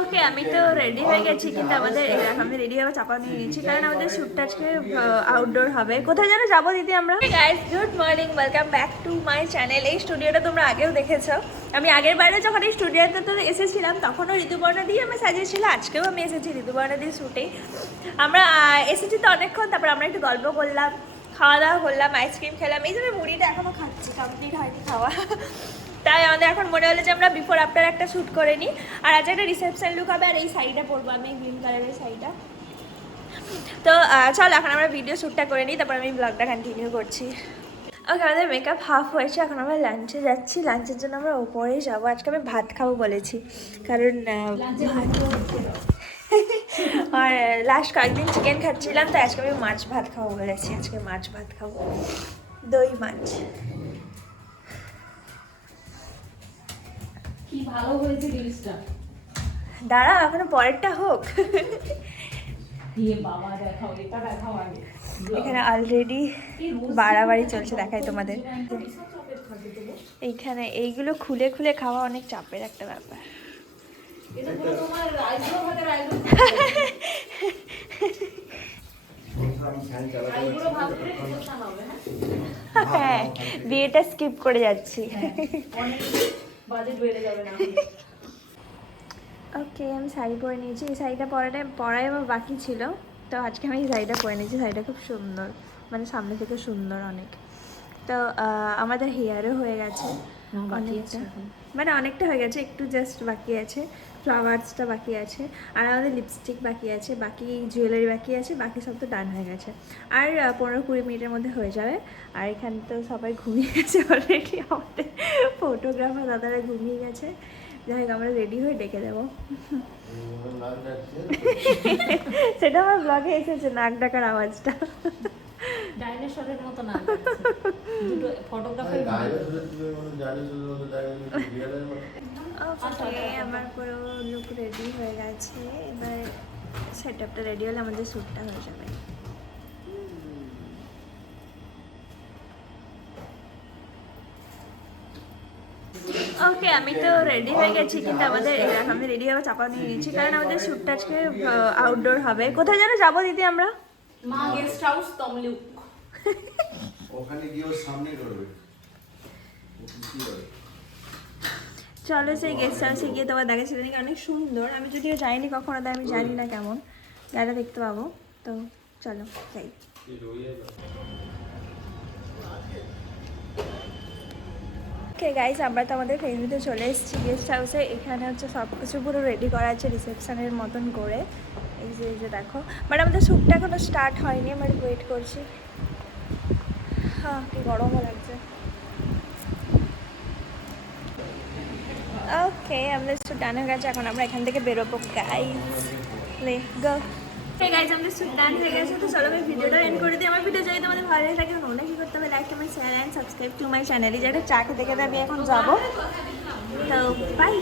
ওকে, আমি তো রেডি হয়ে গেছি, কিন্তু আমাদের আমি রেডি হয়ে চাপা নিয়ে নিয়েছি কারণ আমাদের শ্যুটটা আজকে আউটডোর হবে। কোথায় যেন যাবো দিদি আমরা। Guys, good morning, welcome back to my channel. এই স্টুডিওটা তোমরা আগেও দেখেছো। আমি আগের বারে যখন এই স্টুডিওতে তো এসেছিলাম তখনও ঋতুপর্ণা দিয়ে আমি সাজিয়েছিল, আজকেও আমি এসেছি ঋতুপর্ণা দিয়ে শ্যুটে। আমরা এসেছি তো অনেকক্ষণ, তারপর আমরা একটু গল্প করলাম, খাওয়া দাওয়া করলাম, আইসক্রিম খেলাম। এই জন্য মুড়িটা এখনও খাচ্ছি, কমপ্লিট হয়নি খাওয়া। তাই আমাদের এখন মনে হলো যে আমরা বিফোর আফটার একটা শ্যুট করে নিই। আর আজ একটা রিসেপশন লুক হবে, আর এই শাড়িটা পরবো আমি, গ্রিন কালারের শাড়িটা। তো চল এখন আমরা ভিডিও শ্যুটটা করে নিই, তারপর আমি ব্লগটা কন্টিনিউ করছি। ওকে, আমাদের মেকআপ হাফ হয়েছে, এখন আমরা লাঞ্চে যাচ্ছি। লাঞ্চের জন্য আমরা ওপরেই যাবো। আজকে আমি ভাত খাবো বলেছি, কারণ আর লাস্ট কয়েকদিন চিকেন খাচ্ছিলাম, তো আজকে আমি মাছ ভাত খাবো বলেছি। আজকে মাছ ভাত খাবো, দই মাছ। কি ভালো হয়েছে জিনিসটা। দাঁড়াও, এখনো পরেরটা হোক। বাবা দেখাও, এটা দেখাও আগে। এখানে অলরেডি বাড়াবাড়ি চলছে, দেখাই তোমাদের। এইখানে এইগুলো খুলে খুলে খাওয়া অনেক চাপের একটা ব্যাপার। হ্যাঁ, বিয়েটা স্কিপ করে যাচ্ছি। ওকে, আমি শাড়ি পরে নিয়েছি। এই শাড়িটা পরাই আমার বাকি ছিল, তো আজকে আমি এই শাড়িটা পরে নিয়েছি। শাড়িটা খুব সুন্দর, মানে সামনে থেকে সুন্দর অনেক। তো আমাদের হেয়ারও হয়ে গেছে অনেকটা, মানে অনেকটা হয়ে গেছে, একটু জাস্ট বাকি আছে। ফ্লাওয়ার্সটা বাকি আছে, আর আমাদের লিপস্টিক বাকি আছে, বাকি জুয়েলারি বাকি আছে, বাকি সব তো ডান হয়ে গেছে। আর 15-20 মিনিটের মধ্যে হয়ে যাবে। আর এখানে তো সবাই ঘুমিয়ে গেছে অলরেডি, আমাদের ফটোগ্রাফার দাদারা ঘুমিয়ে গেছে। যাই হোক, আমরা রেডি হয়ে ডেকে দেবো। সেটা আমার ব্লগে এসেছে, নাক ডাকার আওয়াজটা। ডাইনোসরের মতো না, দুটো ফটোগ্রাফার। আমার পুরো লুক রেডি হয়ে গেছে। এবার সেট আপটা রেডি হলে আমাদের শ্যুটটা হয়ে যাবে। ওকে, আমি তো রেডি হয়ে গেছি, কিন্তু আমাদের আমি রেডি হয়ে চাপা নিয়ে নিয়েছি কারণ আমাদের শ্যুটটা আজকে আউটডোর হবে। কোথায় যেন যাবো দিদি আমরা। মা গেস্ট হাউস তমলুক। ওখানে গিয়ে ওর সামনে করবে। চলো সেই গেস্ট হাউসে গিয়ে তোমার দেখাচ্ছিল নাকি অনেক সুন্দর। আমি যদিও যাইনি কখনো, তাই আমি জানি না কেমন, যারা দেখতে পাবো। তো চলো যাই। ওকে গাইস, আমরা তো আমাদের ফেসবুকে চলে এসেছি গেস্ট হাউসে। এখানে হচ্ছে সব কিছু পুরো রেডি করা আছে রিসেপশনের মতন করে। এই যে দেখো, বাট আমাদের শ্যুটটা এখনো স্টার্ট হয়নি, আমরা ওয়েট করছি। হ্যাঁ, কি গরমও লাগছে। ওকে, আমাদের শ্যুট ডান হয়ে গেছে, এখন আমরা এখান থেকে বেরোবো গাইস। লে গো। হে গাইস, আমাদের শ্যুট ডান হয়ে গেছে। তো চলো আমি ভিডিওটা এন্ড করে দিই। আমার ভিডিও যদি তোমাদের ভালো লাগে থাকে, মনে কি করতে হবে, like comment share and subscribe to my channel. যেটা চাকে দেখে আমি এখন যাবো। তো বাই।